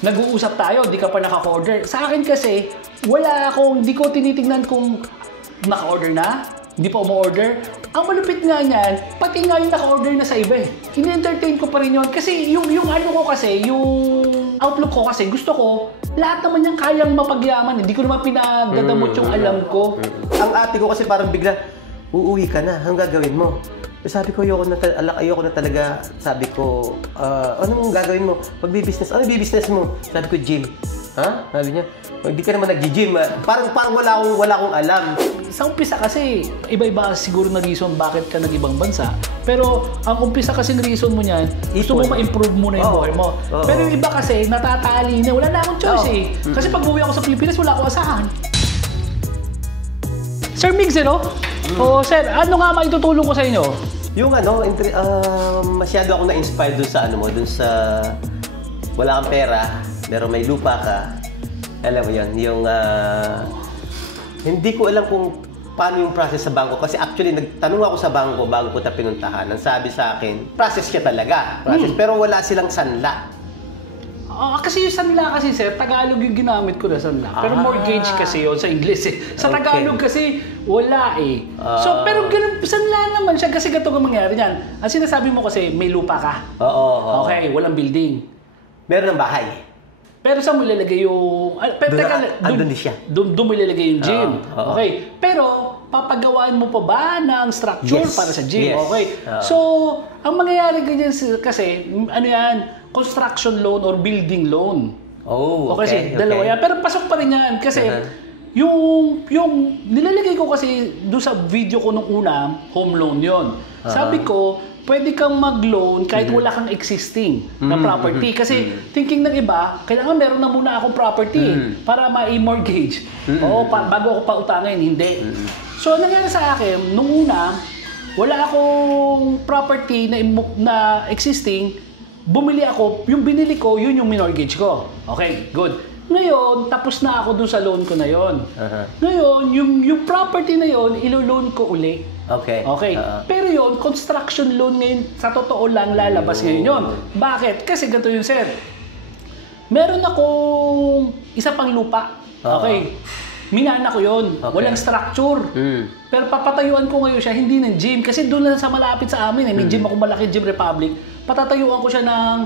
Nag-uusap tayo, di ka pa naka-order. Sa akin kasi, di ko tinitingnan kung naka-order na, hindi pa umu-order. Ang malupit nga niyan, pati nga yung naka-order na sa iba eh. Ini-entertain ko pa rin yun. Kasi yung outlook ko kasi, gusto ko, lahat naman niyang kayang mapagyaman. Hindi ko naman pinagdadamot yung alam ko. Ang ate ko kasi parang bigla, uuwi ka na, ang gagawin mo? Sabi ko, ayoko na talaga. Sabi ko, ano mong gagawin mo? Magbi-business. Ano bi-business mo? Sabi ko, gym. Ha? Sabi niya, hindi ka naman nag-gym. Parang wala akong alam. Sa umpisa kasi, iba-iba siguro na reason bakit ka nag-ibang bansa. Pero ang umpisa kasi reason mo niyan, gusto mo ma-improve mo na yung buhay mo. Pero yung iba kasi, natatali na. Wala na akong choice eh. Kasi pag uwi ako sa Pilipinas, wala akong asahan. Sir Migs, sir, ano nga maitutulong ko sa inyo? Yung masyado ako na-inspired dun sa wala kang pera, pero may lupa ka. Alam mo yun, hindi ko alam kung paano yung process sa bangko. Kasi actually, nagtanong ako sa bangko bago ko ito pinuntahan. Ang sabi sa akin, process siya talaga. Pero wala silang sanla. Kasi yung sanla kasi, sir, Tagalog yung ginamit ko na sanla. Pero mortgage kasi yun sa English eh. Sa Tagalog kasi, wala eh. Pero ganun, sanla naman siya kasi ganito ang mangyari niyan. Ang sinasabi mo kasi, may lupa ka. Okay, walang building. Meron ng bahay. Pero saan mo ilalagay yung... Andun din siya. Doon mo ilalagay yung gym. Okay. Pero, papagawaan mo pa ba ng structure para sa gym? Okay. So, ang mangyayari ganyan kasi, ano yan, construction loan or building loan. Okay. Dalawa yan. Pero pasok pa rin yan. Kasi, yung nilalagay ko kasi doon sa video ko nung una, home loan yon. Sabi ko, pwede kang mag-loan kahit wala kang existing na property. Kasi thinking ng iba, kailangan meron na muna akong property para ma-mortgage. Bago ako pautangin. Hindi. So, nangyari sa akin, nung una, wala akong property na existing, bumili ako, yung binili ko, yun yung minortgage ko. Okay, good. Ngayon, tapos na ako dun sa loan ko na yon. Ngayon, yung property na yon, ilo-loan ko uli. Okay. Pero yon, construction loan ngayon, sa totoo lang, lalabas ngayon yon. Bakit? Kasi ganito yun, sir. Meron akong isa pang lupa. Okay. Minana ko yon. Walang structure. Pero papatayuan ko ngayon siya, hindi ng gym. Kasi doon lang sa malapit sa amin, may gym ako malaki, Gym Republic. Patatayuan ko siya ng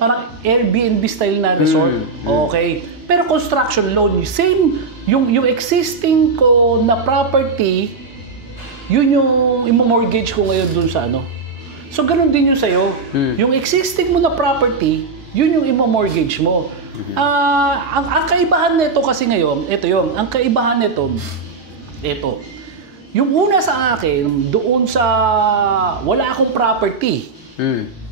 parang Airbnb style na resort. Okay. Pero construction loan, same, yung existing ko na property, yun yung imo-mortgage ko ngayon dun sa ano. So, ganun din yung sa'yo. Yung existing mo na property, yun yung imo-mortgage mo. Ang kaibahan nito kasi ngayon, ito yun, ang kaibahan nito, ito. Yung una sa akin, doon sa wala akong property.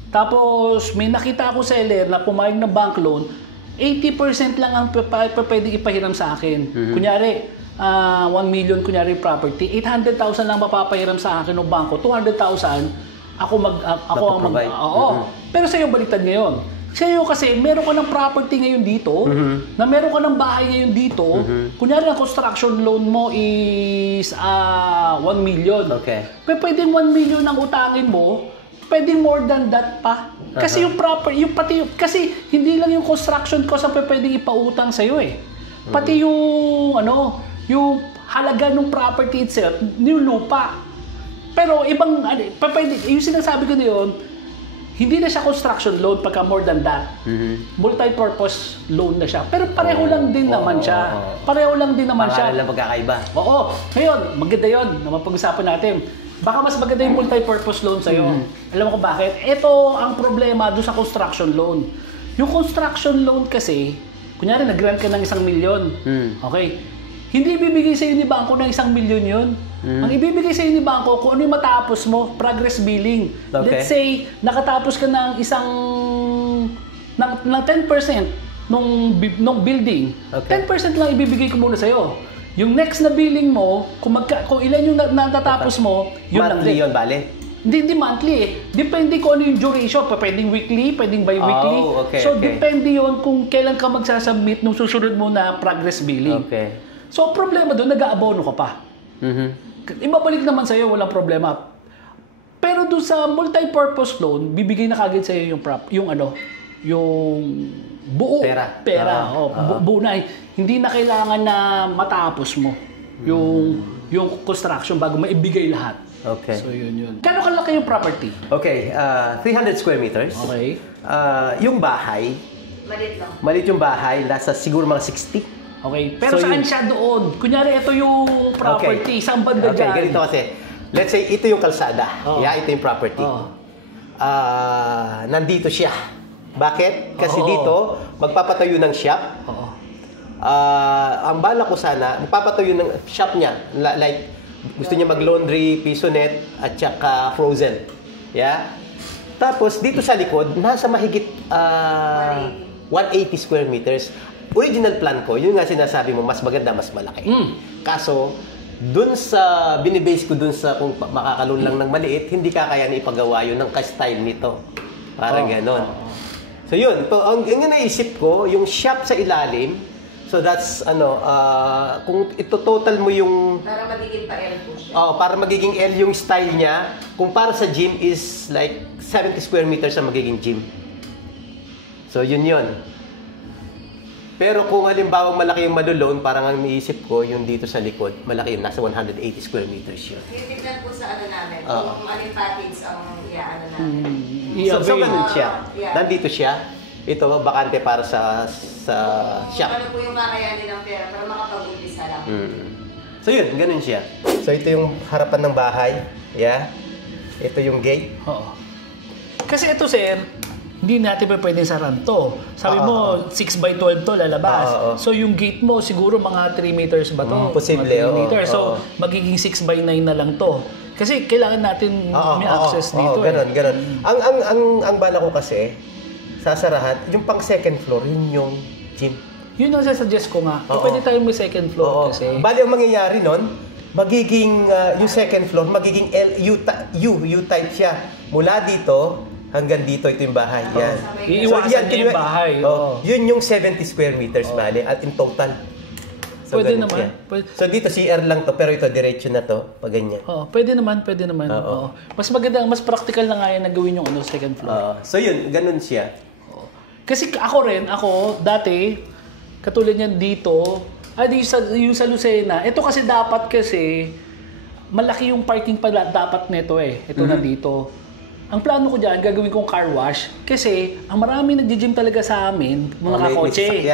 Tapos may nakita ako seller na pumayag na bank loan, 80% lang ang pwede ipahiram sa akin. Kunyari, 1 million kunyari property, 800,000 lang mapapahiram sa akin ng bangko, 200,000 ako ang mag... Pero sa'yo baliktad ngayon. Sa'yo kasi meron ka ng property ngayon dito, na meron ka ng bahay ngayon dito, kunyari ang construction loan mo is 1 million. Okay. Pero pwedeng 1 million ang utangin mo, pwedeng more than that pa. Kasi kasi hindi lang yung construction cost ang pwedeng ipautang sa'yo eh. Pati yung halaga ng property itself, yung lupa. Pero yung sinasabi ko na yun, hindi na siya construction loan pagka more than that. Multi-purpose loan na siya. Pero pareho lang din naman siya. Pareho lang din naman siya. Pangalan lang pagkakaiba. Oo. Ngayon, maganda yun na mapag-usapan natin. Baka mas maganda yung multi-purpose loan sa'yo. Alam mo ko bakit? Ito ang problema doon sa construction loan. Yung construction loan kasi, kunyari nag-grant ka ng 1 million. Okay? Hindi ibibigay sa'yo ni bangko ng 1 million yun. Ang ibibigay sa'yo ni bangko, kung ano yung matapos mo, progress billing. Okay. Let's say, nakatapos ka ng ng 10% nung building. Okay. 10% lang ibibigay ko muna sa'yo. Yung next na billing mo, kung ilan yung natatapos mo, yun lang din. Monthly yun, bale? Hindi monthly eh. Depende kung ano yung duration. Pwedeng weekly, pwedeng bi-weekly. Depende yun kung kailan ka magsasubmit nung susunod mo na progress billing. Okay. So, problema doon, nag-aabono ka pa. Ibabalik naman sa'yo, walang problema. Pero doon sa multi-purpose loan, bibigay na kagad sa'yo yung yung buo Pera. buo na. Hindi na kailangan na matapos mo yung construction bago maibigay lahat. Okay. So yun. Gano'ng kalaki yung property? Okay, 300 square meters. Okay. Yung bahay, Malit lang. maliit yung bahay, nasa siguro mga 60. Okay. Pero So, saan siya doon? Kunyari, ito yung property. Isang banda Okay, dyan. ganito kasi. Let's say, ito yung kalsada. Oo. Yeah, ito yung property. Oo. Nandito siya. Bakit? Kasi Oo. dito, magpapatayo ng shop. Oo. Ang bala ko sana, magpapatayo ng shop niya. Like, gusto niya mag-laundry, pisonet, at saka frozen. Yeah? Tapos, dito sa likod, nasa mahigit 180 square meters. Original plan ko, yun nga sinasabi mo, mas maganda, mas malaki. Kaso, dun sa, binibase ko dun sa kung makakaloan lang ng maliit, hindi kakaya na ipagawa yun ng ka-style nito. Parang ganon. So yun, ang naisip ko, yung shop sa ilalim, so that's, kung ito total mo yung... Para magiging pa-L po siya. Para magiging L yung style niya, kung para sa gym is like 70 square meters ang magiging gym. So yun. Pero kung halimbawa malaki yung madulon, parang ang iniisip ko, yung dito sa likod, malaki yun, nasa 180 square meters yun. Titignan po sa namin, kung anong package ang namin. So ganun siya. Yeah. Nandito siya. Ito, bakante para sa shop. Ano po yung kakayanin ng pera para makapag-umpisa lang. So yun, ganun siya. So ito yung harapan ng bahay. Yeah. Ito yung gate. Oo. Kasi ito, sir, hindi natin pa pwedeng saran to. Sabi mo, 6x12 to lalabas. So yung gate mo, siguro mga 3 meters ba to? Posible, Mga 3 oo. meters. So magiging 6x9 na lang to. Kasi kailangan natin may access dito. Ganun. Ang bala ko kasi, sasarahan, yung pang second floor, yun yung gym. Yun ang sasuggest ko nga. Pwede tayong may second floor kasi. Bali, ang mangyayari nun, magiging, yung second floor, magiging U-type siya. Mula dito, hanggang dito, ito yung bahay. Yan. Iiwasan niya yung bahay. Yun yung 70 square meters, bali, at in total. So, Pwede ganun naman. siya. So dito CR lang to, pero ito diretso na to, pag ganyan. Pwede naman. Oo. Mas maganda, mas practical na nga yan na gawin yung second floor. So yun, ganun siya. Kasi ako dati, katulad niyan dito, yung sa Lucena, ito kasi dapat malaki yung parking pala dapat nito Ito na dito. Ang plano ko dyan, gagawin kong car wash kasi ang marami nagji-gym talaga sa amin, mga kakotse.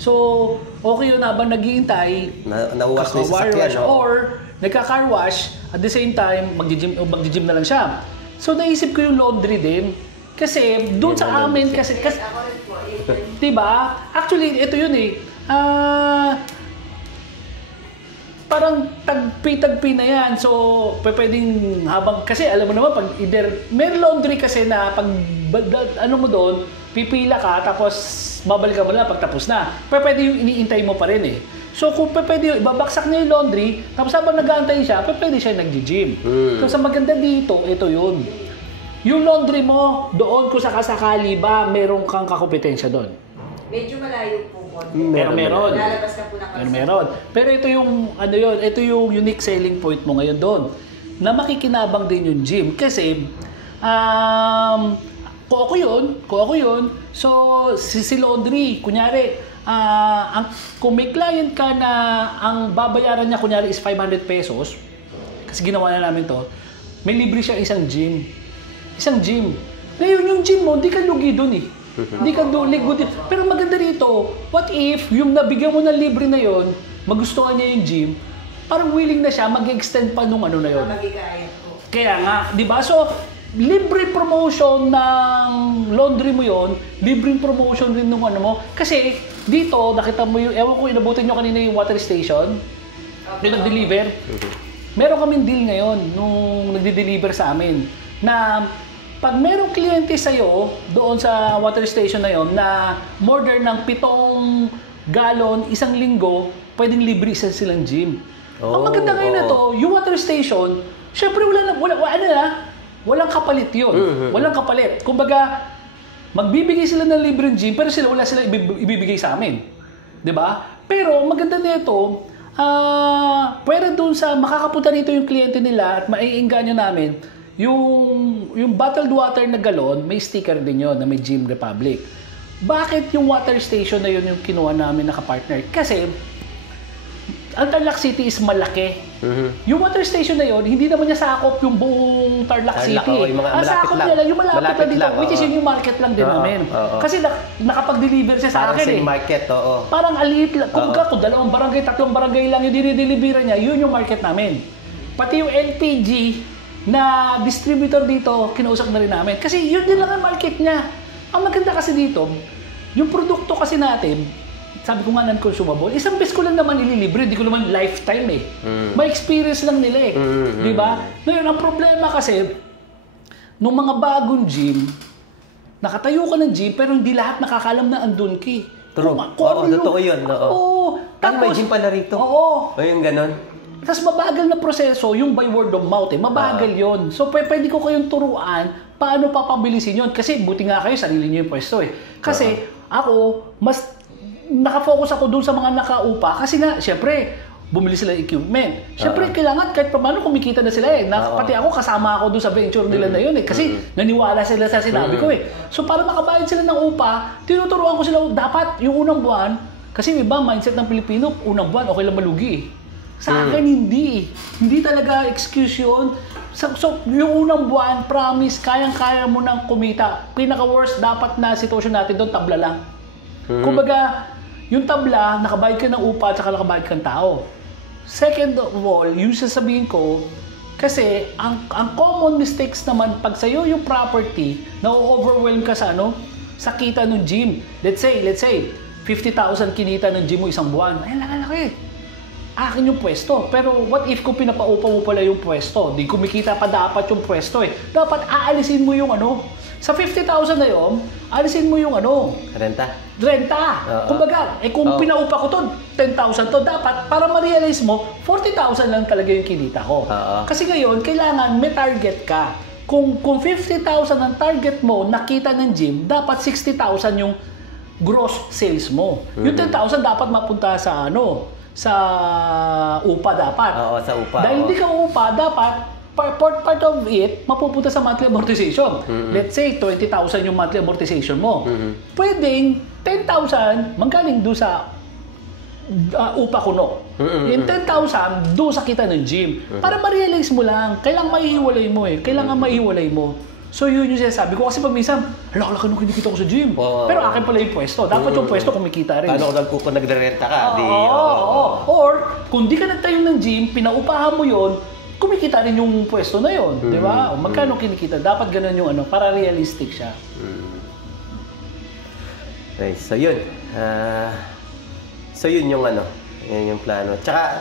So, okay yun habang naghihintay, Nahuwas na yung sasakyan. or nagka-car wash, at the same time, mag-gym na lang siya. So, naisip ko yung laundry din. Kasi, doon sa amin, kasi Ako rin po. diba? Actually, ito yun parang tagpi-tagpi na yan. So, pwedeng habang, kasi alam mo naman, pag either, may laundry kasi na pag, mo doon, pipila ka, tapos babalik ka mo lang pag tapos na. Pwede yung iniintay mo pa rin So, kung pwede, babaksak na yung laundry, tapos habang nag-aantay siya, pwede siya nag-gym. So, sa maganda dito, ito yun. Yung laundry mo, doon kung sakasakali ba, meron kang kakompetensya doon. Medyo malayo po. Pero meron. Lalabas na po na Pero meron. Pero ito yung, ito yung unique selling point mo ngayon doon. Na makikinabang din yung gym. Kasi, kung ako yun, so, si laundry, kunyari, kung may client ka na ang babayaran niya, kunyari, is 500 pesos, kasi ginawa na namin to, may libre siya isang gym. Ngayon yung gym mo, hindi ka lugi dun Hindi ka lugi. Pero maganda rito, what if yung nabigyan mo ng libre na yon, magustuhan niya yung gym, parang willing na siya mag-extend pa nung na yon. Magigayat po. Kaya nga, di ba? So, libre promotion ng laundry mo yon, libre promotion rin nung mo. Kasi dito, nakita mo yung, ewan ko, inabutin nyo kanina yung water station, yung nag-deliver. Meron kaming deal ngayon nung nagde-deliver sa amin na pag merong kliyente sa'yo doon sa water station na yon na more than ng 7 galon isang linggo, pwedeng libre isa silang gym. Ang maganda ngayon na to, yung water station, syempre walang kapalit yun. Walang kapalit. Kumbaga, magbibigay sila ng libreng gym, pero wala sila ibibigay sa amin. 'Di ba? Pero maganda nito, pwede doon sa makakapunta nito yung kliyente nila at maiengganyo namin, yung bottled water na galon, may sticker din yon na may Gym Republic. Bakit yung water station na yun yung kinuha namin na kapartner? Kasi, ang Tarlac City is malaki. Yung water station na yun, hindi naman niya sakop yung buong Tarlac City. Ang sakop niya lang, yung malapit lang dito, which is yung market lang din namin. Kasi nakapag-deliver siya sa akin eh. Market, Parang aliit lang. Kung 2 barangay, 3 barangay lang yung dinideliver niya, yun yung market namin. Pati yung LPG na distributor dito, kinausap na rin namin. Kasi yun din lang ang market niya. Ang maganda kasi dito, yung produkto kasi natin, sabi ko nga non-consumable, isang beses ko lang naman ililibre, hindi ko naman lifetime eh. May experience lang nila eh. Di ba? Ngayon, ang problema kasi, nung mga bagong gym, nakatayo ka ng gym, pero hindi lahat nakakalam na andun ka. True. Totoo yun. Oo. May gym pala rito. Oo. O yung ganon. Tapos mabagal na proseso, yung by word of mouth eh. Mabagal yun. So pwede ko kayong turuan paano papabilisin yun. Kasi buti nga kayo, sarili nyo yung pwesto eh. Kasi ako, mas nakafocus ako dun sa mga nakaupa. Kasi nga, syempre, bumili sila ng equipment. Syempre, kailangan kahit pa paano kumikita na sila eh. Pati ako, kasama ako dun sa venture nila na yun eh. Kasi naniwala sila sa sinabi ko eh. So para makabayad sila ng upa, tinuturuan ko sila, dapat yung unang buwan, kasi iba, mindset ng Pilipino, unang buwan, okay lang malugi eh. Sa akin, hindi. Hindi talaga excuse yun. So, yung unang buwan, promise, kayang-kaya mo nang kumita. Pinaka-worst dapat na sitwasyon natin doon, tabla lang. Kumbaga, yung tabla, nakabayad ka ng upa at saka nakabayad kang tao. Second of all, yung sasabihin ko, kasi ang common mistakes naman, pag sa'yo yung property, na-overwhelm ka sa sa kita ng gym. Let's say, 50,000 kinita ng gym mo isang buwan. Ay, laki. Akin yung pwesto. Pero what if kung pinapaupa mo pala yung pwesto? Di kumikita pa dapat yung pwesto eh. Dapat aalisin mo yung sa 50,000 na yun, alisin mo yung Renta. Kumbaga, kung pinaupa ko to, 10,000 to, dapat para ma-realize mo, 40,000 lang talaga yung kinita ko. Kasi ngayon, kailangan may target ka. Kung 50,000 ang target mo, nakita ng gym, dapat 60,000 yung gross sales mo. Yung 10,000 dapat mapunta sa sa upa dapat. Sa upa. Dahil hindi ka upa, dapat part of it mapupunta sa monthly amortization. Let's say 20,000 yung monthly amortization mo. Pwedeng 10,000 manggaling doon sa upa kuno. Yung 10,000 doon sa kita ng gym. Para ma-realize mo lang, kailangan maihiwalay mo eh. Kailangan maihiwalay mo. So yun yung sinasabi ko. Kasi pag minsan, laki nung kinikita ko sa gym. Pero akin pala yung pwesto. Dapat yung pwesto kumikita rin. Paano kung nagre-renta ka? Or, kung di ka nagtayo ng gym, pinaupahan mo yun, kumikita rin yung pwesto na yun. Di ba? Magkano kinikita? Dapat ganun yung para realistic siya. Okay, so yun. So yun yung yun yung plano. Tsaka,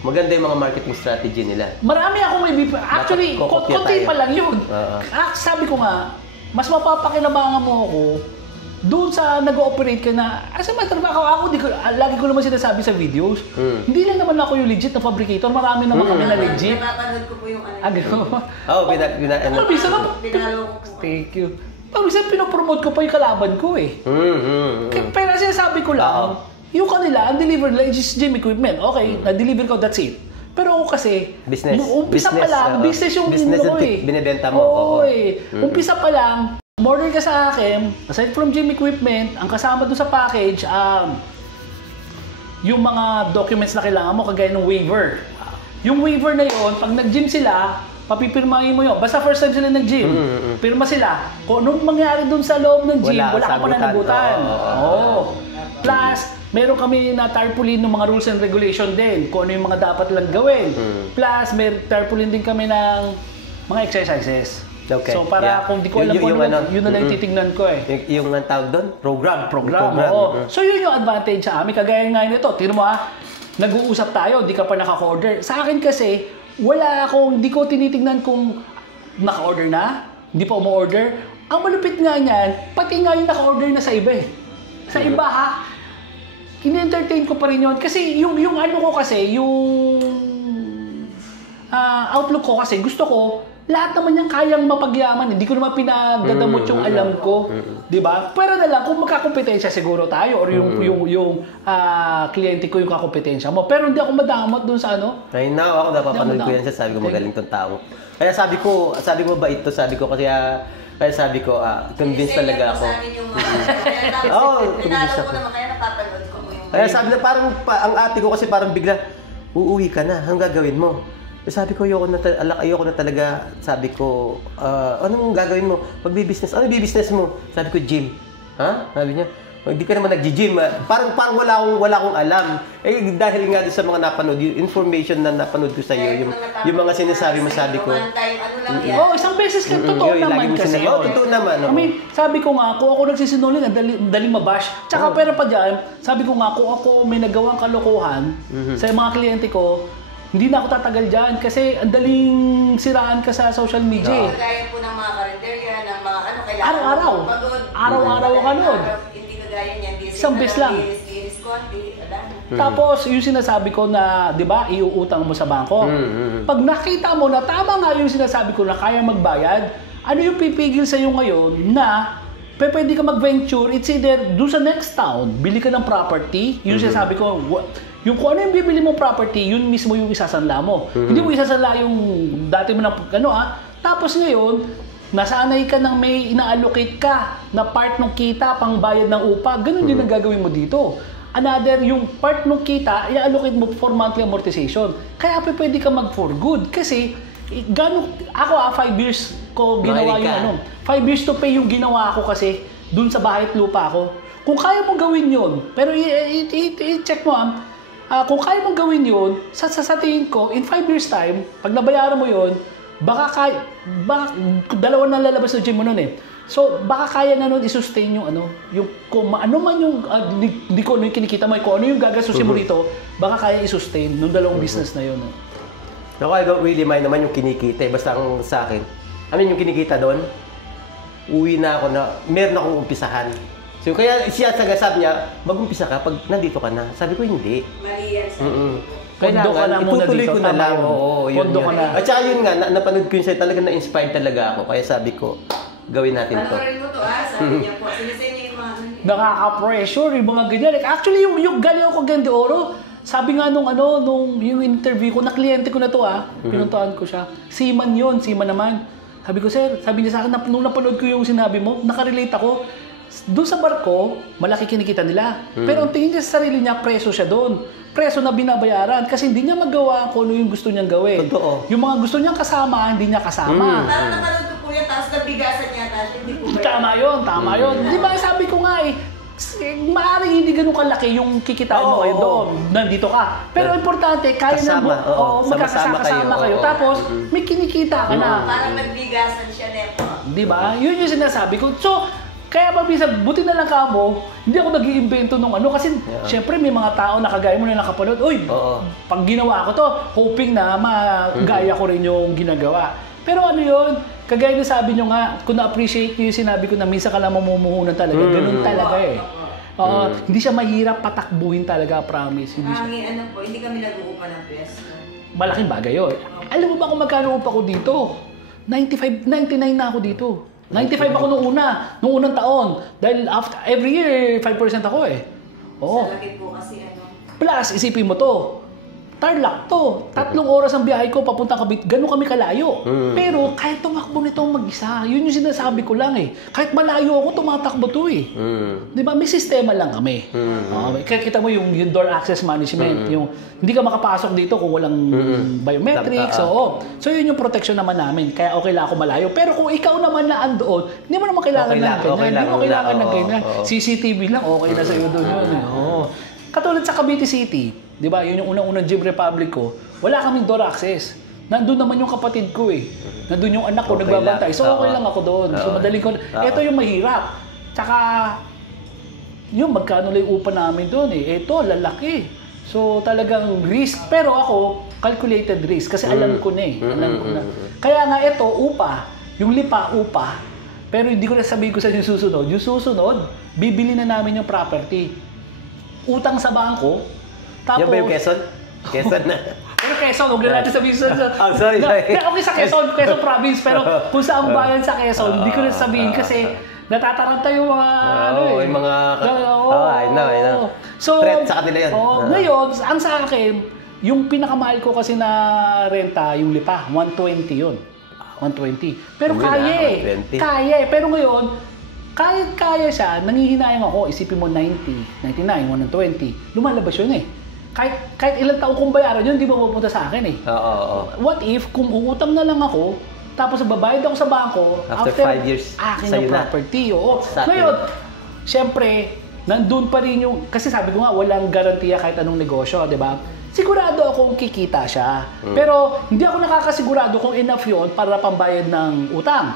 maganda yung mga marketing strategy nila. Marami akong actually, konti pa lang yun. Sabi ko nga, mas mapapakinabangan mo ako doon sa nag-ooperate ka na, as a matter of fact, lagi ko naman sinasabi sa videos, hindi lang naman ako yung legit na fabricator, marami naman kami na legit. Napapanood ko po yung Binalo ko po. Thank you. Pag-isang pinopromote ko pa yung kalaban ko eh. Pero sinasabi ko lang, yung kanila, ang deliver nila is gym equipment. Okay, na-deliver ko, that's it. Pero ako kasi, umpisa pa lang, business yung binibenta mo. Umpisa pa lang, order ka sa akin, aside from gym equipment, ang kasama doon sa package, yung mga documents na kailangan mo, kagaya ng waiver. Yung waiver na yon, pag nag-gym sila, papipirmahin mo yun. Basta first time sila nag-gym, pirma sila. Kung anong mangyari doon sa loob ng gym, wala ka pa nanagutan. Plus, meron kami na tarpaulin ng mga rules and regulation din, kung ano yung mga dapat lang gawin. Plus, may tarpaulin din kami ng mga exercises. Okay. So, para kung di ko alam kung yun na lang titignan ko eh. Yung tawag doon? Program. Oo. So, yun yung advantage sa amin. Kagaya nga nito, tingnan mo nag-uusap tayo, di ka pa naka-order. Sa akin kasi, di ko tinitignan kung naka-order na, hindi pa umu-order. Ang malupit nga niyan, pati nga yung naka-order na sa iba eh. Sa iba ini-entertain ko pa rin yun. Kasi yung outlook ko kasi, gusto ko, lahat naman yan kayang mapagyaman. Hindi ko naman pinagdadamot yung alam ko. Di ba? Pero na lang, kung magkakompetensya siguro tayo or yung kliyente ko yung kakompetensya mo. Pero hindi ako madamot dun sa ano. Right now, ako napapanood ko yan siya. Sabi ko, magaling tong tao. Kaya sabi ko ba ito? Sabi ko, kaya sabi ko, convinced talaga ako. Pinalo ko naman, kaya napapanood ko yung... Kaya sabi na parang, ang ate ko kasi parang bigla, uuwi ka na, anong gagawin mo? Sabi ko, ayoko na talaga, sabi ko, anong gagawin mo? Magbi-business, ano business mo? Sabi ko, gym. Ha? Sabi niya, hindi ka naman nag-gym. Parang wala akong alam. Eh, dahil nga sa mga napanood, yung information na napanood ko sa iyo, yung mga sinasabi mo, sabi ko. Isang beses ka, totoo naman kasi. Totoo naman. I mean, sabi ko nga, kung ako nagsisinungaling, dali mabash. Tsaka pero pa dyan, sabi ko nga, kung ako may nagawang kalokohan sa mga kliyente ko, hindi na ako tatagal dyan kasi ang daling siraan ka sa social media. Kagaya po ng mga karinderya, ng mga kailangan araw-araw. Araw-araw ka nun. Hindi kagaya niyan. Isang beses lang. Tapos, yung sinasabi ko na, di ba, iuutang mo sa bangko. Pag nakita mo na tama nga yung sinasabi ko na kaya magbayad, ano yung pipigil sa'yo ngayon na pwede ka mag-venture, it's either do sa next town, bili ka ng property, yung sinasabi ko, yung kung ano yung bibili mo property, yun mismo yung isasanla mo. Hindi mo isasanla yung dati mo na, tapos ngayon, nasanay ka ng may ina-allocate ka na part ng kita pang bayad ng upa, ganun din ang gagawin mo dito. Another, yung part ng kita, i-allocate mo for monthly amortization. Kaya pwede ka mag-for good. Kasi, ako 5 years ko ginawa yung 5 years to pay yung ginawa ko kasi dun sa bahay at lupa ko. Kung kaya mong gawin yun, pero i-check mo kung kaya mong gawin yun, sa tingin ko, in 5 years time, pag nabayaran mo yun, baka dalawa na lalabas sa gym mo nun eh. So, baka kaya na nun i-sustain yung kung ano man yung, hindi ko ano yung kinikita mo, kung ano yung gagastusin mo rito, baka kaya i-sustain nung dalawang business na yun. Ako, I don't really mind naman yung kinikita. Basta ang sa akin, yung kinikita doon, uwi na ako na, meron akong umpisahan. So, kaya siya sabi niya, mag-umpisa ka pag nandito ka na. Sabi ko, hindi. Mali yan. Pondo ka na muna itutuloy dito. ko na lang. Oo, yun. Pondo ka na. At saka yun nga, napanood ko yun sa'yo, talaga na-inspired talaga ako. Kaya sabi ko, gawin natin to. Panoorin mo to sabi niya po. Sinisend niya yung mga Nakaka-pressure, yung mga ganyan. Actually, yung galing ako Ganda Oro, sabi nga nung yung interview ko, na kliyente ko na to pinuntahan ko siya. Seaman yun, seaman naman. Sabi ko, sir, sabi niya sa akin, nung napanood ko yung sinabi mo, nakarelate ako. Doon sa barko, malaki kinikita nila. Pero ang tingin niya sa sarili niya, preso siya doon. Preso na binabayaran kasi hindi niya magawa kung ano yung gusto niyang gawin. Totoo. Yung mga gusto niyang kasama, hindi niya kasama. Parang napanood ko po yan, tapos nabigasan niya, hindi po ba yan? Tama yun. Di ba sabi ko nga maaaring hindi ganun kalaki yung kikitain mo ngayon doon. Nandito ka. Pero importante, kaya kasama, na magkakasama kayo. Tapos, may kinikita ka na. Parang nagbigasan siya, Nepo. Di ba? Yun yung sinasabi ko. So, kaya mabisa, buti na lang ka mo, hindi ako nag-iimbento nung kasi syempre may mga tao na kagaya mo na nakapanood, pag ginawa ko to, hoping na magaya ko rin yung ginagawa. Pero yun, kagaya na sabi nyo nga, kung na-appreciate nyo yung sinabi ko na minsan ka lang mamumuhunan talaga, ganun talaga eh. Hindi siya mahirap patakbuhin talaga, promise. Hindi kami nag-uupa ng pwesto. Malaking bagay yun. Alam mo ba kung magkano upa ko dito? 99 na ako dito. 95 ako nung unang taon. Dahil every year, 5% ako eh. Oo. Sa laki po kasi Plus, isipin mo to. Tarlac to. 3 oras ang biyahe ko papuntang Cavite. Gano'n kami kalayo. Pero kahit tumakbo nito mag-isa, yun yung sinasabi ko lang eh. Kahit malayo ako, tumatakbo to eh. Di ba? May sistema lang kami. Kita mo yung door access management. Yung hindi ka makapasok dito kung walang biometrics. So yun yung protection naman namin. Kaya okay lang ako malayo. Pero kung ikaw naman na andoon, hindi mo naman kailangan ng ganyan. Hindi mo kailangan ng ganyan. CCTV lang, okay na sa'yo doon yun. Katulad sa Cavite City, di ba? Yun yung unang-unang Gym Republic ko. Wala kaming door access. Nandun naman yung kapatid ko eh. Nandun yung anak ko, nagbabantay. So okay lang ako doon. So madaling ko. Ito yung mahirap. Tsaka, yung magkano lang yung upa namin doon eh. Ito, lalaki. So talagang risk. Pero ako, calculated risk. Kasi alam ko na eh. Alam ko na. Kaya nga ito, upa. Yung lipa, upa. Pero hindi ko na sabihin ko sa yung susunod. Yung susunod, bibili na namin yung property. Utang sa bangko. Tapos, yan ba yung Quezon? Quezon na. Pero Quezon, huwag na natin sabihin sa... Sorry. Okay sa Quezon province, pero kung saan bayan sa Quezon, hindi ko na sabihin kasi natataranta yung mga yung mga... I know. So, threat sa kanila yun. Ngayon, ang sa akin, yung pinakamahal ko kasi na renta, yung Lipa, 120 yun. 120. Pero kaya eh. Pero ngayon, kaya siya, nangihinayang ako, isipin mo 90, 99, 120. Lumalabas yun eh. Kahit ilang taong kong bayaran yun, di ba pupunta sa akin eh. What if, kung uutang na lang ako, tapos babayad ako sa bangko, after 5 years, akin yung property. Ngayon, syempre, nandun pa rin yung, kasi sabi ko nga, walang garantiya kahit anong negosyo, di ba? Sigurado akong kikita siya. Pero hindi ako nakakasigurado kung enough yun para pambayad ng utang.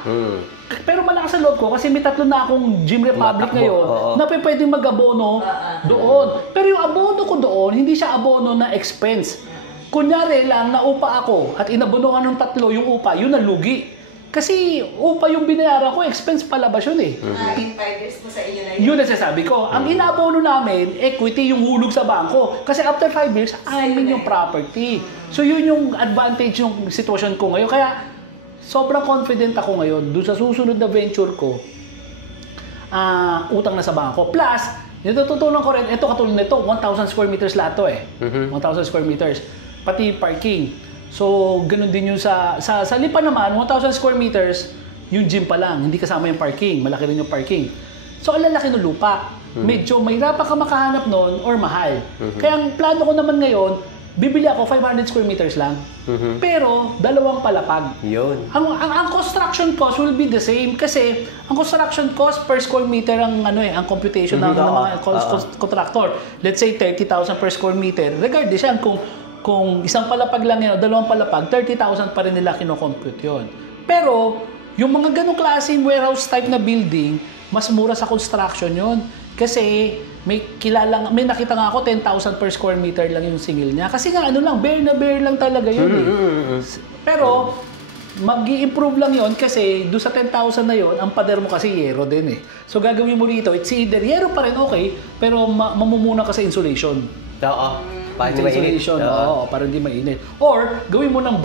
Pero malakas ang loob ko kasi may 3 na akong Gym Republic ngayon na pwedeng mag-abono doon. Pero yung abono ko doon, hindi siya abono na expense. Kunyari lang na upa ako at inabonohan ng 3 yung upa, yun ang lugi. Kasi upa yung binayaran ko, expense palabas yun eh. In 5 years mo sa inyo na yun. Yun ang sasabi ko. Ang inabono namin, equity yung hulog sa bangko. Kasi after 5 years, amin yung property. So yun yung advantage yung sitwasyon ko ngayon. Kaya sobrang confident ako ngayon doon sa susunod na venture ko, utang na sa bangko. Plus, natututunan ko rin, ito katulad nito, 1,000 square meters lahat to eh. 1,000 square meters. Pati parking. So, ganun din yung sa Lipa naman, 1,000 square meters, yung gym pa lang, hindi kasama yung parking. Malaki rin yung parking. So, ang lalaki ng lupa. Medyo mahirapan ka makahanap nun or mahal. Kaya ang plano ko naman ngayon, bibili ako 500 square meters lang. Pero, 2 palapag. Yun. Ang construction cost will be the same kasi ang construction cost per square meter ang ang computation ng mga contractor. Let's say 30,000 per square meter. Regardless yan kung isang palapag lang yun o 2 palapag, 30,000 pa rin nila kinocompute yun. Pero, yung mga ganong klaseng warehouse type na building, mas mura sa construction yun. Kasi, may nakita nga ako, 10,000 per square meter lang yung singil niya. Kasi nga, bare lang talaga yun eh. Pero, mag-i-improve lang yun kasi doon sa 10,000 na yun, ang pader mo kasi yero din eh. So, gagawin mo rito, it's either yero pa rin okay, pero mamumuna ka sa insulation. Para hindi mainit. Para hindi mainit. Or, gawin mo ng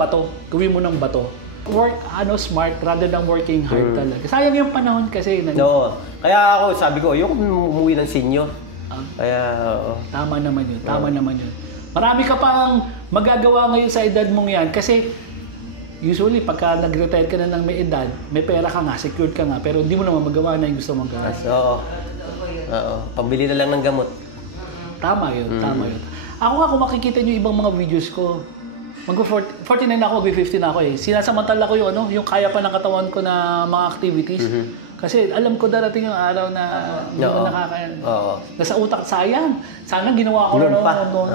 bato. Work smart rather than working hard talaga. Sayang yung panahon kasi. Kaya ako, sabi ko, yung umuwi ng sinyo. Tama naman yun. Marami ka pang magagawa ngayon sa edad mong yan kasi usually, pagka nag-retire ka na ng may edad, may pera ka nga, secured ka nga, pero hindi mo naman magawa na yung gusto mong gawin. Pambili na lang ng gamot. Tama yun. Ako nga, kung makikita nyo ibang mga videos ko, mag-49 na ako, mag-50 na ako eh. Sinasamantala ko yung kaya pa ng katawan ko na mga activities. Kasi alam ko darating yung araw na hindi mo nakakaya. Nasa utak, sayang. Sana ginawa ko noon.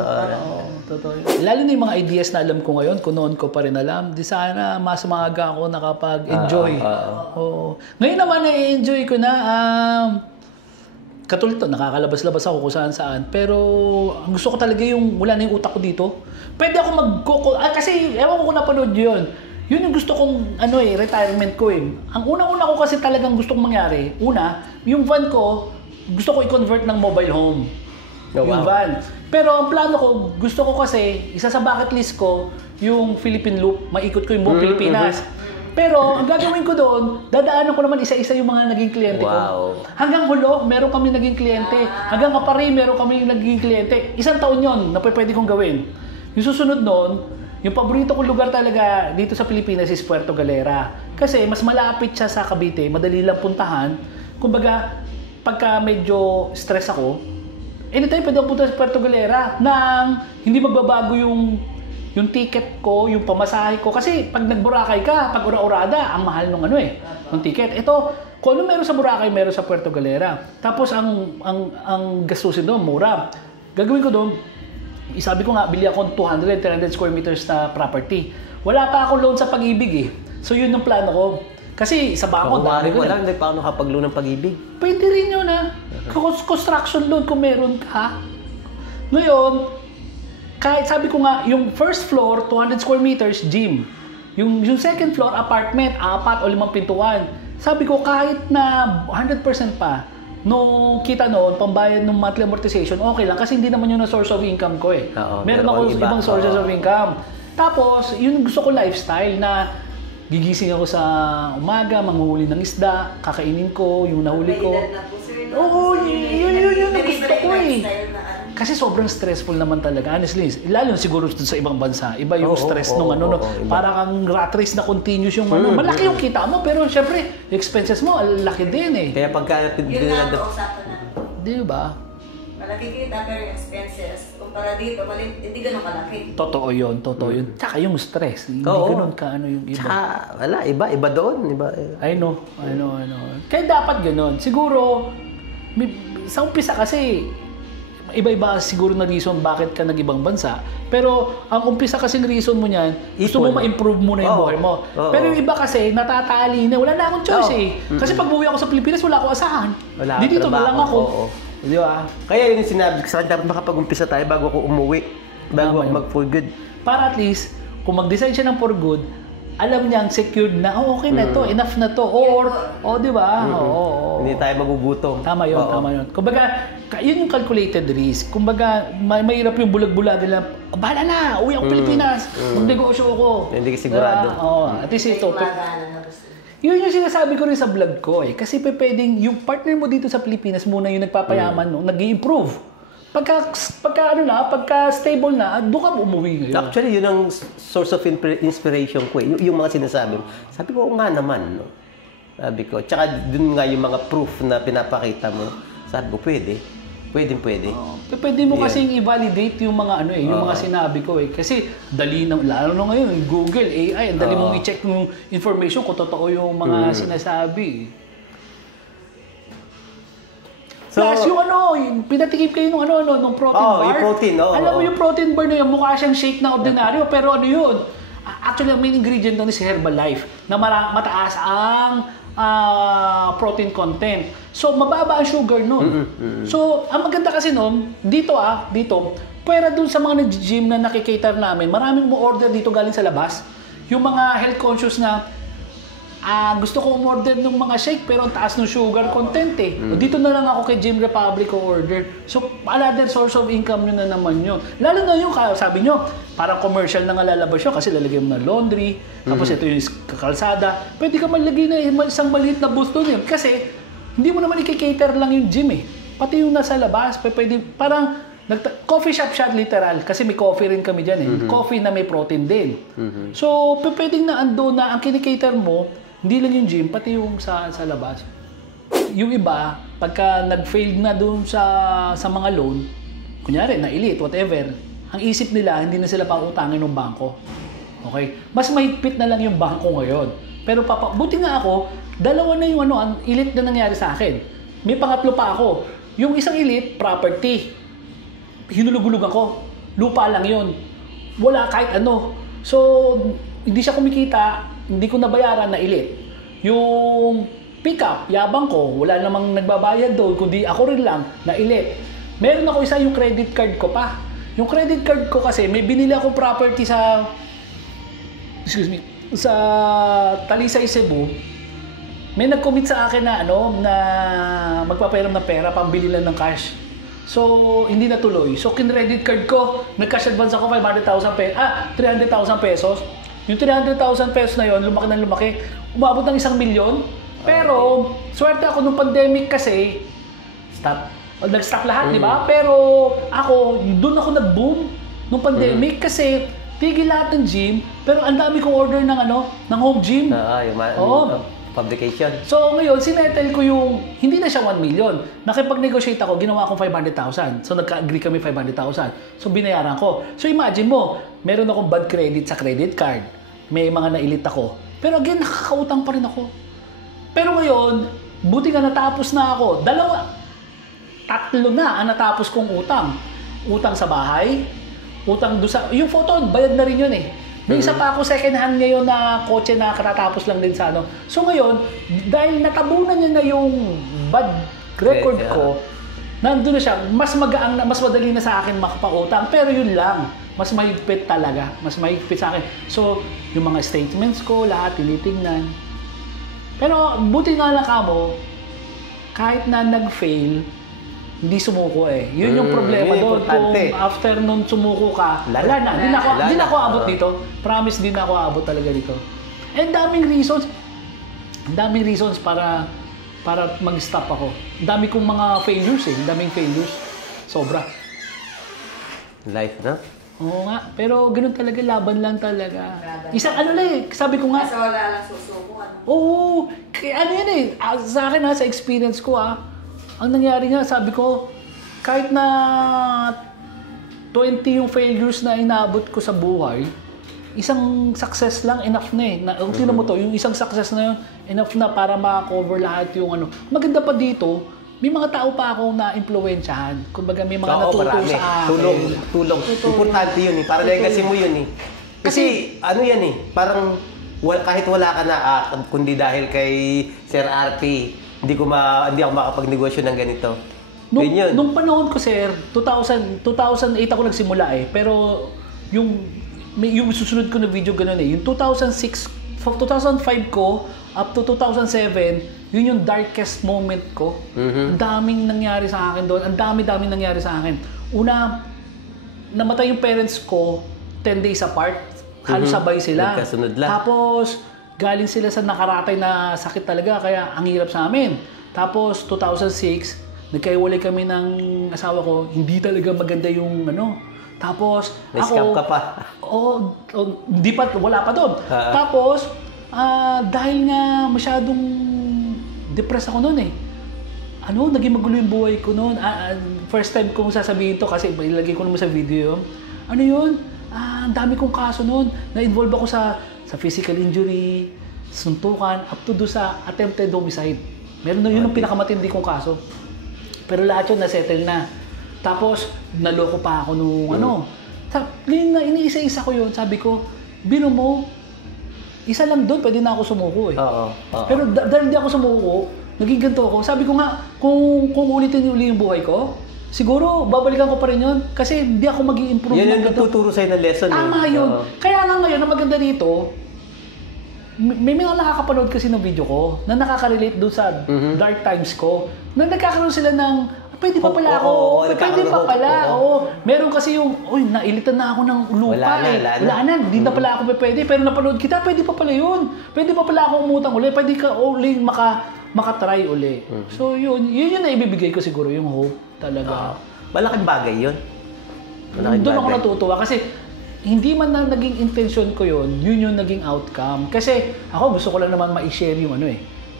Totoo yun. Lalo na yung mga ideas na alam ko ngayon, kung noon ko pa rin alam, di sana mas maaga ako nakapag-enjoy. Ngayon naman, na-enjoy ko na. Katulad to, nakakalabas-labas ako kung saan-saan. Pero ang gusto ko talaga yung wala na yung utak ko dito. Pwede ako kasi ewan ko kung napanood yun. Yun yung gusto kong retirement ko eh. Ang una-una ko kasi talagang gusto kong mangyari, yung van ko, gusto ko i-convert ng mobile home. Yung van. Pero ang plano ko, gusto ko kasi, isa sa bucket list ko, yung Philippine Loop, maikot ko yung buong Pilipinas. Pero ang gagawin ko doon, dadaanan ko naman isa-isa yung mga naging kliyente ko. Hanggang Hulo, meron kami naging kliyente. Hanggang Kapari, meron kami naging kliyente. 1 taon yon na pwede kong gawin. Yung susunod noon, yung paborito kong lugar talaga dito sa Pilipinas is Puerto Galera. Kasi mas malapit siya sa Cavite, madali lang puntahan. Kumbaga, pagka medyo stress ako, anytime pwede akong punta sa Puerto Galera nang hindi magbabago yung ticket ko, yung pamasahe ko. Kasi pag nag-Boracay ka, pag ura-urada, ang mahal ng ng ticket. Ito, kung ano meron sa Boracay, meron sa Puerto Galera. Tapos ang gastusin doon, mura. Gagawin ko doon, isabi ko nga, bili ako 300 square meters na property. Wala pa akong loan sa Pag-ibig eh. So yun yung plano ko. Kasi sa bangko, dami ko lang, paano kapag-loan ng Pag-ibig? Pwede rin yun construction loan kung meron ka. Ngayon, kahit sabi ko nga, yung first floor, 200 square meters, gym. Yung second floor, apartment, 4 o 5 pintuan. Sabi ko, kahit na 100% pa, nung kita noon, pambayad ng monthly amortization, okay lang. Kasi hindi naman yun ang source of income ko eh. Meron ako ibang sources of income. Tapos, yun gusto ko lifestyle na gigising ako sa umaga, manguhuli ng isda, kakainin ko, yung nahuli ko. May edad na po, sir. Oo, yun ang gusto ko eh. Lifestyle na ano. Kasi sobrang stressful naman talaga, honestly. Lalo siguro sa ibang bansa, iba yung stress nung ano, iba. para kang rat race na continuous yung ano. Malaki yung kita mo, pero syempre, expenses mo, laki din eh. Kaya pagka Yun lang ang usapan na. Di ba? Malaki kita pero yung expenses, kumpara dito, hindi ganun kalaki. Totoo yun. Tsaka yung stress, hindi Oo. ganun ka ano yung iba. Tsaka, wala, iba doon. I know. Kaya dapat ganun. Siguro, sa umpisa kasi, iba-iba siguro na reason bakit ka nag-ibang bansa. Pero ang umpisa kasing reason mo niyan, gusto mo ma-improve mo na yung buhay mo. Pero yung iba kasi, natatali na, wala na akong choice eh. Kasi pag buwi ako sa Pilipinas, wala akong asahan. Dito na lang ako. Di ba? Kaya yun yung sinabi ko sa akin, dapat makapag-umpisa tayo bago ako umuwi. Bago ako mag-for good. Para at least, kung mag-decide siya ng for good, alam niyang secured na, okay na to, enough na to. Or, di ba? Hindi tayo magugutom. Tama yun. Kumbaga, yun yung calculated risk. Kumbaga, mahirap yung bulag-bulag nila. Bahala na, uwi ako Pilipinas, magnegosyo ako. Hindi ka sigurado. At least ito. Magana na gusto. Yun yung sinasabi ko rin sa vlog ko eh. Kasi pwedeng yung partner mo dito sa Pilipinas muna yung nagpapayaman, nag-i-improve. Pagka stable na, doon ka umuwi ngayon. Actually, yun ang source of inspiration ko eh. Yung mga sinasabi mo. Sabi ko, nga naman, no? Sabi ko. Tsaka dun nga yung mga proof na pinapakita mo. Sabi ko, pwede. Pwede. Pwede mo kasing i-validate yung mga yung mga sinabi ko eh. Kasi dali na, lalo na ngayon, Google, AI, ang dali mong i-check yung information kung totoo yung mga sinasabi. So, plus yung pinatikip kayo nung protein bar. Yung protein, Alam mo yung protein bar na yun, mukha siyang shake na ordinaryo, pero ano yun? Actually, ang main ingredient doon is Herbalife, na mataas ang protein content. So, mababa ang sugar nun. So, ang maganda kasi nun, dito, pwera dun sa mga nag-gym na nakikater namin, maraming mo-order dito galing sa labas. Yung mga health conscious na, gusto ko umorder ng mga shake pero ang taas ng sugar content eh. Dito na lang ako kay Gym Republic order. So, another source of income nyo na naman yun. Lalo na yung, sabi nyo, parang commercial na nga lalabas yun kasi lalagay mo na laundry, tapos ito yung kalsada. Pwede ka malagay na isang maliit na booth doon yun. Kasi, hindi mo naman i-cater lang yung gym eh. Pati yung nasa labas, pwede, parang, coffee shop literal kasi may coffee rin kami dyan eh. Coffee na may protein din. So, pwedeng na ando na ang kinikater mo, hindi lang yung gym, pati yung sa labas. Yung iba, pagka nag-failed na doon sa mga loan, kunyari, na-elite, whatever, ang isip nila, hindi na sila pautangin ng bangko. Okay? Mas mahigpit na lang yung bangko ngayon. Pero buti nga ako, dalawa na yung ang elite na nangyari sa akin. May pangatlo pa ako. Yung isang elite, property. Hinulugulog ako. Lupa lang yun. Wala kahit ano. So, hindi siya kumikita, hindi ko nabayaran na elite. Yung pick-up, yabang ko, wala namang nagbabayad doon, kundi ako rin lang na elite. Meron ako isa yung credit card ko pa. Yung credit card ko kasi, may binili akong property sa Talisay, Cebu. May nag-commit sa akin na na magpapairam ng pera, pambili lang ng cash. So, hindi natuloy. So, kin-credit card ko, nag-cash advance ako 300,000 pesos. Yung 300,000 pesos na yon, lumaki ng lumaki. Umabot ng 1 milyon. Pero, swerte ako nung pandemic kasi, nag-stop lahat, di ba? Pero ako, doon ako nag-boom nung pandemic kasi tigil lahat ng gym, pero ang dami kong order ng ng home gym. Yung publication. So ngayon, sinettle ko yung, hindi na siya 1 million. Nakipag-negotiate ako, ginawa akong 500,000. So nagka-agree kami 500,000. So binayaran ko. So imagine mo, meron akong bad credit sa credit card. May mga na-elite ako. Pero again, nakakautang pa rin ako. Pero ngayon, buti nga natapos na ako. 3 na ang natapos kong utang. Utang sa bahay, utang doon sa... Yung photo, bayad na rin yun eh. May isa pa ako second hand ngayon na kotse na katatapos lang din sa So ngayon, dahil natabunan niya na yung bad record ko, nandun na siya, mas madali na sa akin makapautang. Pero yun lang, mas mahigpit talaga. Mas mahigpit sa akin. So, yung mga statements ko, lahat tinitingnan. Pero buti nga lang kamo, kahit na nag-fail, hindi sumuko eh. Yun yung problema yun yung doon. Kung importante. after nun sumuko ka, wala na. Hindi na ako abot dito. Promise, hindi na ako abot talaga dito. And daming reasons para mag-stop ako. Dami kong mga failures eh. Daming failures. Sobra. Life, no? Oo nga. Pero ganun talaga, laban lang talaga. Isang ano lang eh, sabi ko nga. Kasi wala lang susuko. Oo. Ano yan eh. Sa akin sa experience ko ang nangyari nga, sabi ko, kahit na 20 yung failures na inaabot ko sa buhay, isang success lang enough na eh. Tingnan mo to, yung isang success na yun, enough na para ma-cover lahat yung ano. Maganda pa dito, may mga tao pa akong na-impluwensyahan. Kumbaga may mga natuto sa akin. Tulong. Importante yun eh. Para legacy mo yun eh. Kasi ano yan eh, parang kahit wala ka na, kundi dahil kay Sir RP, hindi ako makapagnegosyo ng ganito. Nung panahon ko, sir, 2008 ako nagsimula eh. Pero yung susunod ko na video ganun eh. Yung 2005 ko up to 2007, yun yung darkest moment ko. Ang daming nangyari sa akin doon. Ang dami-daming nangyari sa akin. Una, namatay yung parents ko 10 days apart. Halos sabay sila. Nagkasunod lang. Tapos, galing sila sa nakaratay na sakit talaga, kaya ang hirap sa amin. Tapos, 2006, nagkaiwalay kami ng asawa ko, hindi talaga maganda yung ano. Tapos, na-scam ka pa. Hindi pa, wala pa doon. Tapos, dahil nga masyadong depressed ako noon eh. Naging magulo yung buhay ko noon. First time kong sasabihin to kasi ilagay ko naman sa video yun. Ano yun? Ang dami kong kaso noon. Na-involve ako sa physical injury, suntukan, up to do sa attempted homicide. Meron na yun ang pinakamatindi kong kaso. Pero lahat yun na-settle na. Tapos, naloko pa ako nung iniisa-isa ko yun. Sabi ko, bino mo, isa lang doon, pwede na ako sumuko eh. Pero dahil hindi ako sumuko, naging ganito ako. Sabi ko nga, kung ulitin uli yung buhay ko, siguro, babalikan ko pa rin yun. Kasi hindi ako mag-i-improve. Yan yung nagtuturo sa'yo ng lesson. Tama yun. Kaya nga ngayon, ang maganda dito, may mga nakakapanood kasi ng video ko na nakaka-relate doon sa dark times ko. Na nagkakaroon sila ng, pwede pa pala ako. Pwede pa pala. Meron kasi yung, nailitan na ako ng lupa Wala na. Hindi na pala ako pwede. Pero napanood kita, pwede pa pala yun. Pwede pa pala ako umutang uli. Pwede ka uling makatry uli. So yun yung naibibigay ko siguro, yung hope talaga. Malaking bagay yun. Doon ako natutuwa kasi hindi man na naging intention ko yun yung naging outcome. Kasi ako gusto ko lang naman ma-share yung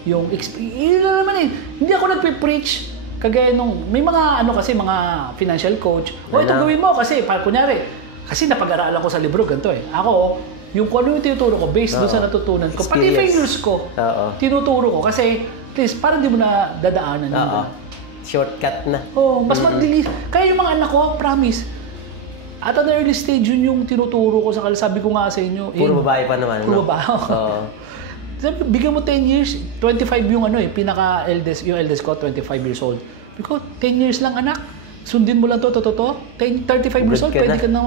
yung hindi ako nagpe-preach kagaya nung may mga mga financial coach. Ito gawin mo kasi kunyari, kasi napag-aralan ko sa libro ganito eh. Ako, yung kung ano yung tinuturo ko based doon sa natutunan ko, pati failures ko, tinuturo ko kasi at least parang di mo na dadaanan yun. Shortcut na. Mas mabilis. Kaya yung mga anak ko, promise, at an early stage yun yung tinuturo ko sa kanila. Sabi ko nga sa inyo. Puro babae pa naman. Puro babae. Sabi, bigyan mo 10 years, 25 yung pinaka-eldest, yung eldest ko, 25 years old. Because 10 years lang anak, sundin mo lang to, 35 years old, pwede ka na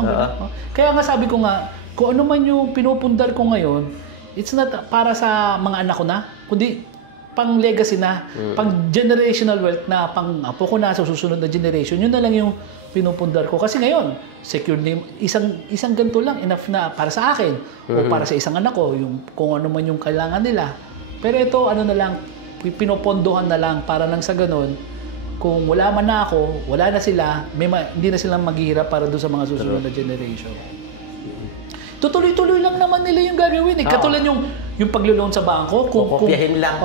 Kaya nga sabi ko nga, kung ano man yung pinupundar ko ngayon, it's not para sa mga anak ko na, kundi pang legacy na, pang generational wealth na, pang apo ko na sa susunod na generation. Yun na lang yung pinupundar ko. Kasi ngayon, secure na isang ganito lang, enough na para sa akin o para sa isang anak ko, yung, kung ano man yung kailangan nila. Pero ito, na lang, pinopondohan na lang para lang sa ganun, kung wala man na ako, wala na sila, hindi na silang maghihirap para doon sa mga susunod na generation. Tutuloy-tuloy lang naman nila yung gagawin eh. Katulad yung paglo-loan sa bangko, kopyahin lang.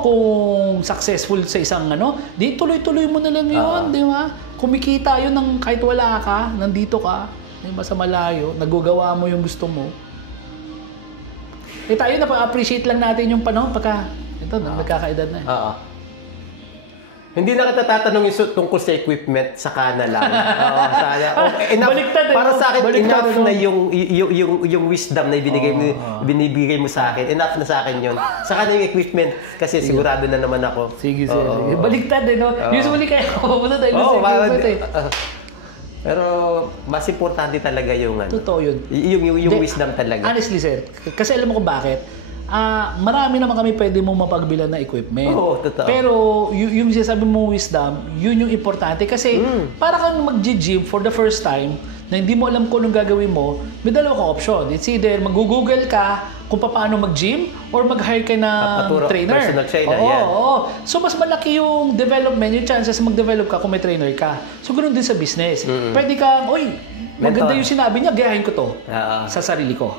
Kung successful sa isang di tuloy-tuloy mo na lang yun, di ba? Kumikita yun ng kahit wala ka, nandito ka, di ba, sa malayo, nagagawa mo yung gusto mo. Tayo na pa-appreciate lang natin yung panahon pagka nagkakaedad na eh. Hindi na kita tatanungin tungkol sa equipment, saka na lang. Baliktad para sa akin, enough na yung wisdom na binibigay mo sa akin. Enough na sa akin yun. Saka na yung equipment, kasi sigurado na naman ako. Sige. Baliktad no? Usually kaya ako pupunta tayo sa equipment eh. Pero mas importante talaga yung Totoo yun. Yung wisdom talaga. Honestly sir, kasi alam mo kung bakit? marami naman kami pwede mong mapagbilan na equipment. Oo, totoo. Pero yung sinasabi mong wisdom, yun yung importante. Kasi para kang mag-gym for the first time, na hindi mo alam kung anong gagawin mo, may dalawa kang option. It's either mag-google ka kung paano mag-gym or mag-hire ka ng trainer. Personal trainer, Oo. So, mas malaki yung development, yung chances mag-develop ka kung may trainer ka. So, ganoon din sa business. Pwede kang, maganda yung sinabi niya, gayahin ko to sa sarili ko.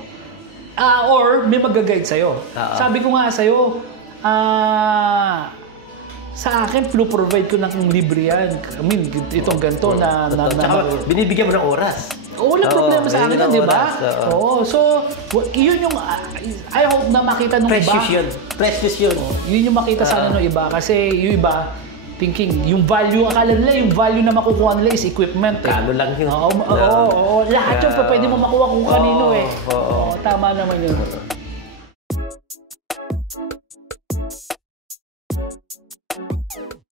Or may mag-guide sa'yo. Sabi ko nga sa'yo, sa akin, provide ko ng libre yan. I mean, itong ganito na binibigyan mo ng oras. Walang problema sa akin, di ba? Oo. So, yun yung, I hope na makita nung iba. Precious yun. Yun yung makita sana nung iba. Kasi yung iba, thinking, yung value, akala nila, yung value na makukuha nila is equipment. Kalo lang yun. Oo. Lahat yun, pwede mo makuha kung kanino eh. Tama naman yun.